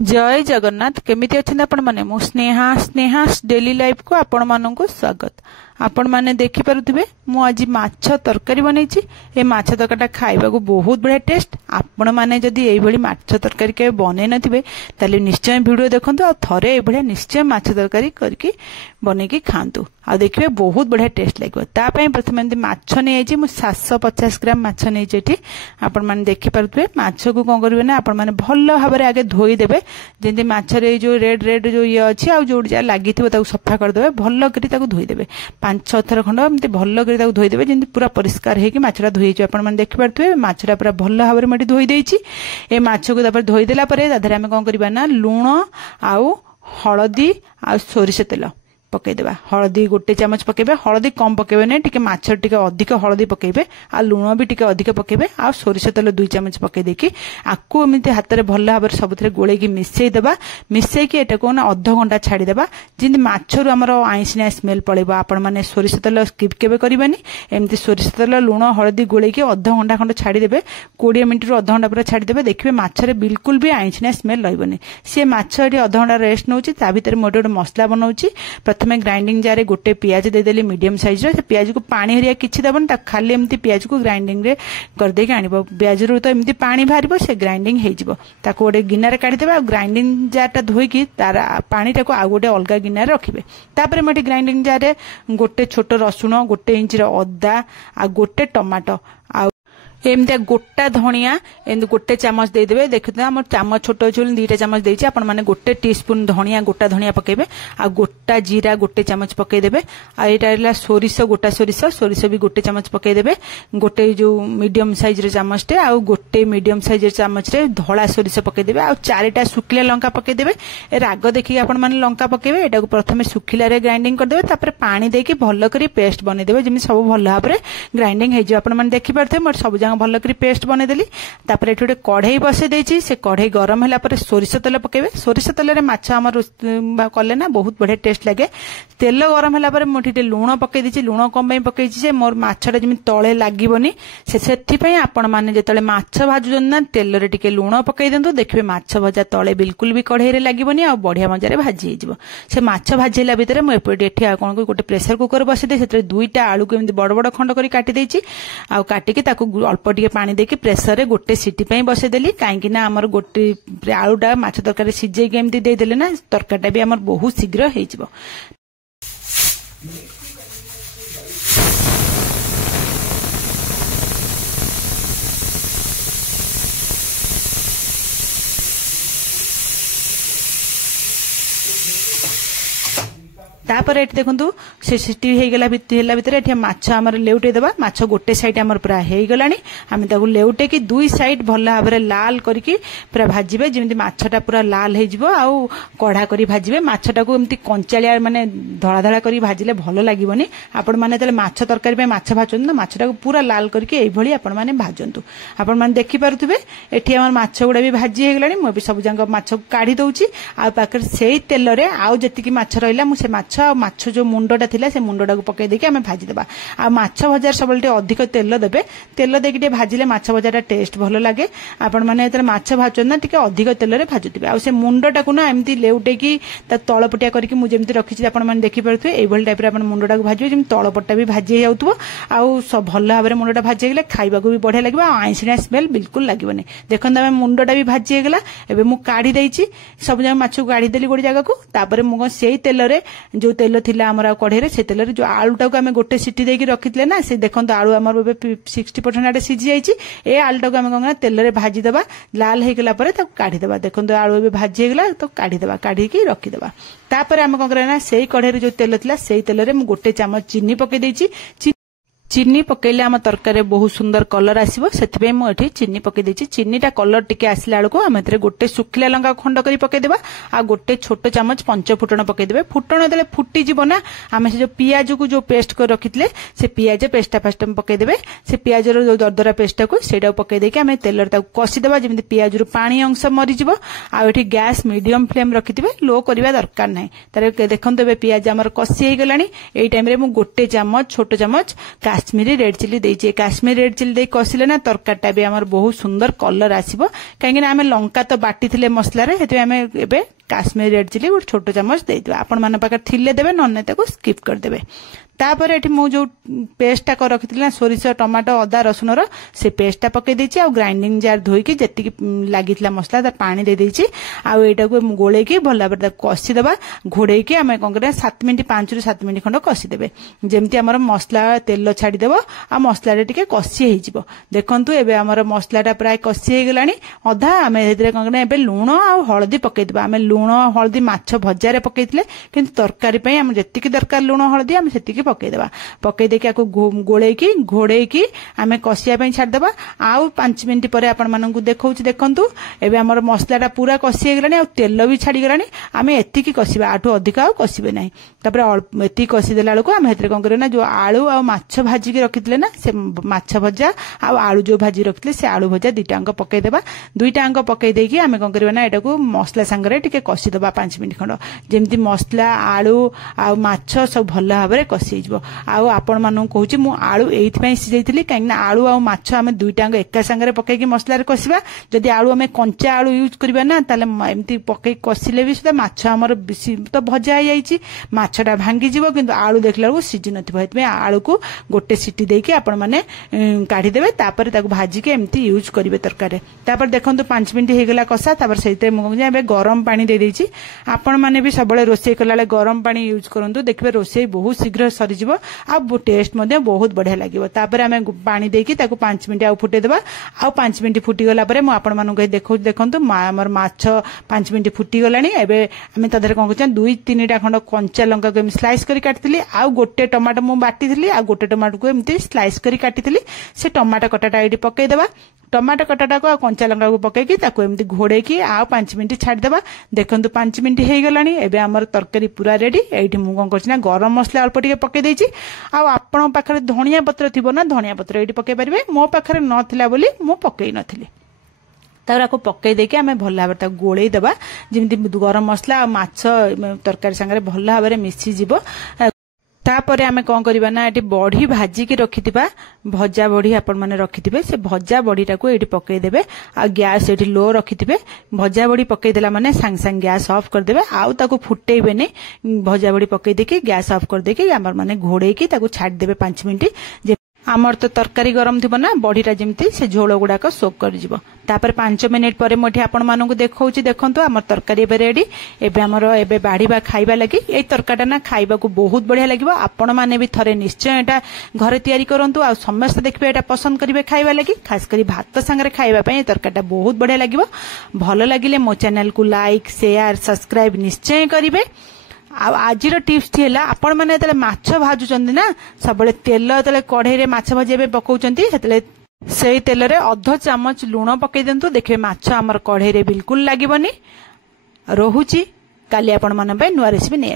जय जगन्नाथ केमिति अच्छे आपण माने मो स्नेहा स्नेहा डेली लाइफ को आपण मानक स्वागत। आपण माने देखि पारुथिबे मु आज माछ तरकारी बनैछि। ए माछ तरकारीटा खाइबा को बहुत बढ़िया टेस्ट। आपण माने जदी एई भली माछ तरकारी के बनै नथिबे ताले निश्चय वीडियो देखंतु आ थरे एई भली निश्चय माछ तरकारी करके बनै के खांतु आ देखिबे बहुत बढ़िया टेस्ट लागो। ता पय प्रथम एंती माछ नै आइछि मु 750 ग्राम माछ नै जेठी। आपण माने देखि पारुथिबे माछ को कोन करिवे ना आपण माने भल्लो भाबरे आगे धोई देबे जेंति माछ रे जो रेड रेड जो ये अछि आ जोड जा लागिथिबो ताको सफा कर देबे भल्लो करी ताको धोई देबे 5-6 थर खंड एमती भल्लो करी ताको धोई देबे जेंति पूरा परिष्कार हेकि माछटा धोई छै। आपण माने देखि पारुथिबे माछटा पूरा भल्लो भाबरे मटी धोई देइछि। ए माछ को तापर धोई देला परे दाधरे हम कोन करबा ना लूण आउ हळदी आ सोरिष तेल पकई देबा। हळदी गोटे चामच पकेबे, हळदी कम पकेबे नै टिके माछ टिके अधिक हळदी पकेबे आ लूण भी टिके अधिक पकेबे आ सोरिष तेल 2 चामच पके देकी आकु एमिते हाथ रे भल्ला भाबर सबथरे गोळे की मिसई देबा। मिसई की एटा को ना आधा घंटा छाडी देबा जिंदि माछरु हमर आइसिना स्मेल पळेबा। आपण माने सोरिष तेल स्किप केबे करिबानी। एमिते सोरिष तेल लूण हळदी गोळे की आधा घंटा खंड छाडी देबे 20 मिनिट रु आधा घंटा पूरा छाडी देबे। देखिबे माछ रे बिल्कुल भी आइसिना स्मेल रहइबनी। से माछ एटी आधा घंटा रेस्ट नउची ता भीतर मोटे मसला बनाउची। प्रथमे ग्राइंडिंग जार गोटे पियाज दे देली मीडियम साइज रो। से पियाज को पानी हरिया किछि दबन ता खाली एमती पियाज को ग्राइंडिंग रे कर दे के आनिबो। पियाज रो तो एमती पानी भारिबो से ग्राइंडिंग हेइ जिवो। ताको गोटे गिनारे काढी देबा। ग्राइंडिंग जार टा धोई की तार पानी टाको आ गोटे अलगा गिनारे रखिबे। तापरे मटी ग्राइंडिंग जार रे गोटे छोट रसुण, गोटे इंच रो अदा आ गोटे टमाटो आ एमती गोटा धनिया एमती गोटे चामच दे देबे। देखते हम चामच छोट अछि 2टा चामच देछि। आपण माने गोटे टीस्पून धनिया गोटा धनिया पकेबे आ गोटा जीरा गोटे चामच पके देबे। आ एटा हला सोरिष गोटा सोरिष भी गोटे चामच पके देबे। गोटे जो मीडियम साइज रे चामच टे आ गोटे मीडियम साइज रे चामच रे धळा सोरिष पके देबे आ 4टा सुखिला लंका पके देबे। ए राग देखि आपण माने लंका पकेबे। एटा को प्रथमे सुखिला रे ग्राइंडिंग कर देबे तापर पानी देके भल्लो करी पेस्ट बने देबे जेमि सब भल्लो भाबरे ग्राइंडिंग हे जे। आपण माने देखि परथे मोर सब जंग भल्लो करी पेस्ट बने देली। तापर एठी गोटे कढ़ई बसे देछि। से कढ़ई गरम होला पर सोरिष तेल पकेबे। सोरिष तेल रे माछ हमर कले ना बहुत बढ़िया टेस्ट लागे। तेल गरम होला पर मोठीटे लूण पके दिछि। लूण कम पई पकेछि से मोर माछटा जेमि तळे लागिबोनी से सेथि पई आपण माने जेतले माछ भाजुजन ना तेल रे टिके लूण पकई देंतु। देखबे माछ भजा तळे बिल्कुल भी कढ़ई रे लागिबोनी आ बढ़िया मजा रे भाजी हे जिवो। से माछ भाजिला भीतर म एपटे एठी आ कोन गोटे प्रेशर कुकर बसे दे सेतरे 2टा आलू को एमि बड़ बड़ खंड करी काटी देछि। आ काटी के ताको अल्प टिके पानी देके प्रेशर रे गोटे सीटी पई बसे देली। काहेकि ना हमर गोटे आलूटा माछ तरकारी सिझे के एमती दे देले ना तरकारीटा भी हमर बहुत शीघ्र हे जिवो। तापर एठी देखंतु से सिटी हे गेला भीतर एठी माछ हमर लेउटे देबा। माछ गोटे साइड हमर पूरा हे गलानी। हम ताको लेउटे की 2 साइड भल्ला भाबरे लाल करके पूरा भाजिबे जेमति माछटा पूरा लाल हे जिवो आ कढ़ा करी भाजिबे। माछटा को एमति कंचालिया माने धळा धळा करी भाजिले भलो लागिबोनी। आपण माने तले माछ तरकारी पे माछ भाजन माछटा को पूरा लाल करके एई भली आपण माने भाजंतु। आपण माने देखि पारुथिबे एठी हमर माछ गुडा भी भाजी हे गलानी। मो भी सब जंग माछ काढी दउची आ पाकर सेई तेल रे आ जति की माछ रहिला मु से माछ माछ जो मुंडटा थिला से मुंडटा को पके देके हमें भाजी देबा। आ माछ भजार सबलटे अधिक तेल देबे। तेल देके टे भाजिले माछ भजाटा टेस्ट भलो लागे। आपण माने एतर माछ भाजन ना टिके अधिक तेल रे भाजुतिबे। आ से मुंडटा को ना एमती लेउटे की त तळपटिया करके मु जेमती रखिछि आपण माने देखि परथुवे एई भल टाइप रे आपण मुंडटा को भाजिबे जेम तळपट्टा भी भाजी जाउतबो आ सब भलो भाबरे मुंडटा भाजी गेले खाइबा को भी बढ़िया लागबो आ आइसिना स्मेल बिल्कुल लागबोनी। देखन हम मुंडटा भी भाजी गेला। एबे मु काढी देइछि सब जंग माछ को काढी देली गोडी जागा को। तापरे मु सेई तेल रे जो तेल थिला हमर कढ़ई रे से तेल रे जो आलूटा को हमें गोटे सीटी देकी रखितले ना से देखंत आलू हमर 60% आडे सिझी जाईछि। ए आलूटा को हमें कोन तेल रे भाजी देबा। लाल हे गेला परे त काढी देबा। देखंत आलू बे भाजी हे गेला तो काढी देबा। काढी की रखि देबा। तापर हम कोन करे ना सेई कढ़ई रे जो तेल थिला सेई तेल रे मु गोटे चामच चीनी पके देछि। चीनी पकेले आम तरकारी बहुत सुंदर कलर आसीबो। सेथिबे मु एठी चीनी पके देछि। चीनीटा कलर टिके आसला बेलको आम एथरे गोटे सुखिला लंका खंड करी पके देबा आ गोटे छोट चामच पंच फुटण पके देबे। फुटण देले फुटी जिवो ना आमे से जो पियाज को जो पेस्ट कर रखितले से पियाज पेस्टा फास्ट पके देबे। से पियाज रो जो दरदरा पेस्टा को सेडा पके देके आमे तेलर ता कसी देबा जेमि पियाज रो पानी अंश मरि जिवो। आ एठी गैस मीडियम फ्लेम रखिथिबे। लो करबा दरकार नै। तारे देखंतबे पियाज हमर कसी हे गलानी। एई टाइम रे मु गोटे चामच छोट चामच काश्मीरी रेड चिली देइछि। काश्मीरी रेड चिली दे कसिले ना तरकारीटा भी हमर बहुत सुंदर कलर आसीबो काहेकि आमे लंका तो बाटी थिले मसला रे हेतु आमे एबे काश्मीरी रेड चिली गोटे छोट चमच देदेबा। आपण मन पाखे थिले देबे नन्ने ताको स्किप कर देबे। तापर एठी मु जो पेस्टटा कर रखिथिले ना सोरिष टमाटो अदा रसुन रो से पेस्टटा पके देछि आ ग्राइंडिंग जार धोई की जेतिकी लागितला मसला ता पानी दे देछि आ एटा को गोळे की भला बरदा कसी देबा। घोड़े की आमे कोन करे 7 मिनिट 5 रु 7 मिनिट खंड कसी देबे जेमति हमर मसला तेल छाडी देबो आ मसला रे टिके कसी हे जिवो। देखंतु एबे हमर मसलाटा प्राय कसी हे गेलानी अधा आमे हेतरे कोन करे एबे लूण आ हळदी पके देबा। आमे लूण हळदी माछ भजा रे पकेइतले किंतु तरकारी पई हम जेतिकी दरकार लूण हळदी हम सेतिकी पके देबा। पके देके आको गोळे की घोड़े की आमे कसिया पई छाड देबा। आउ 5 मिनिट परे आपण माननकु देखौछि। देखंतु एबे हमर मसलाटा पूरा कसी हे गेलानी आ तेल भी छाडी गेलानी। आमे एतिकी कसिबा आठो अधिक आ कसिबे नाही। तापर एति कसी देला लको आमे हेतरे कोन करे ना जो आलू आ माछ भाजी के रखितले ना से माछ भजा आ आलू जो भाजी रखितले से आलू भजा दुईटा अंग पके देबा। दुईटा अंग पके देकी आमे कोन करबा ना एटा को मसला संगरे टिके कसी देबा 5 मिनिट खंड जेमति मसला आलू आ माछ सब भल्ला भाबरे कसी हिजबो। आउ आपण मानू कहूची मु आलू एइथ पई सिजैतली काहे ना आलू आ माछ आमे दुईटा अंग एका संगरे पके की मसला रे कसिबा। जदि आलू आमे कंचा आलू यूज करबा ना ताले एमति पके कसिले भी सुदा माछ हमर बेसी तो भजा आइ जाइची माछटा भांगी जीवो किंतु आलू देखला को सिजि नथिबो। हेतमे आलू को गोटे सिटी देकी आपण माने काढी देबे। तापर ताको भाजी के एमति यूज करिवे तरकारी। तापर देखंतु 5 मिनिट हे गेला कसा। तापर सेते मु जे गरम पानी दे देइची। आपण माने भी सबले रोसे कलाले गरम पानी यूज करंतु देखबे रोसे बहुत शीघ्र सरी जीवो आ टेस्ट मध्ये बहुत बढ़िया लागिवो। तापर आमे पानी देकी ताको 5 मिनिट आ फुटे देबा। आ 5 मिनिट फुटी गला परे मु आपण मानु कहि देखौ देखंतु हमर माछ 5 मिनिट फुटी गलानी। एबे आमे तदरे कोन करछन 2-3टा खंड कंचा लंका को स्लाइस करी काटिथिली आ गोटे टमाटो मु बाटिथिली आ गोटे टमाटो को एमती स्लाइस करी काटिथिली। से टमाटो कटाटा एडी पके देबा। टमाटो कटाटा को कंचा लंका को पके की ताको एमती घोड़े की आ 5 मिनिट छाडी देबा। देखंतु 5 मिनिट हे गलानी। एबे हमर तरकारी पूरा रेडी। एठी मु कोन करछना गरम मसला अल्प टिके पके देछि। आ आपण पाखरे धनिया पत्र थिबो ना धनिया पत्र एठी पके परिबे। मो पाखरे नथिला बोली मु पकेई नथिली। तापर आपको पकई देके आमे भल्ला भाबरे ताको गोळेई देबा जेमति गरम मसला आ माछ तरकारी संगे भल्ला भाबरे मिसी जिवो। तापरे आमे कोन करबा ना एटी बढी भाजी के रखिथिबा भजा बढी आपण माने रखिथिबे से भजा बढीटा को एटी पकई देबे। आ गैस एटी लो रखिथिबे। भजा बढी पकई देला माने सांग सांग गैस ऑफ कर देबे। आउ ताको फुटेइबे नै भजा बढी पकई देके गैस ऑफ कर देके हमर माने घोड़ेई की ताको छाड देबे 5 मिनिट। आमर तो तरकारी गरम थी ना बढीटा जेमती से झोल गुड़ाक सोक कर जिवो। तापर 5 मिनिट पर मोठी आपण मानकु देखौची। देखंतु हमर तरकारी एबे रेडी। एबे हमर एबे बाढीबा खाइबा लागि ए तरकाटा ना खाइबा को बहुत बढ़िया लागिवो। आपण माने भी थरे निश्चय एटा घरे तयारी करंतु आ समस्त देखबे एटा पसंद करिवे खाइबा लागि। खास करी भात संगे खाइबा पई तरकाटा बहुत बढ़िया लागिवो। भलो लागिले मो चैनल को लाइक शेयर सब्सक्राइब निश्चय करिवे। आज टिप्स थी आपण मैंने माछ भाजुचंदी ना सब तेल तले कढ़ई रे माछ भाजी एबे पकाउचंती से तेल रे अध चामच लूण पकई दिंतु। देखिए माछ आमर कढ़ई रे बिल्कुल लागिबनी। रहुची काली आपण मन पे नुआ रेसिपी नै।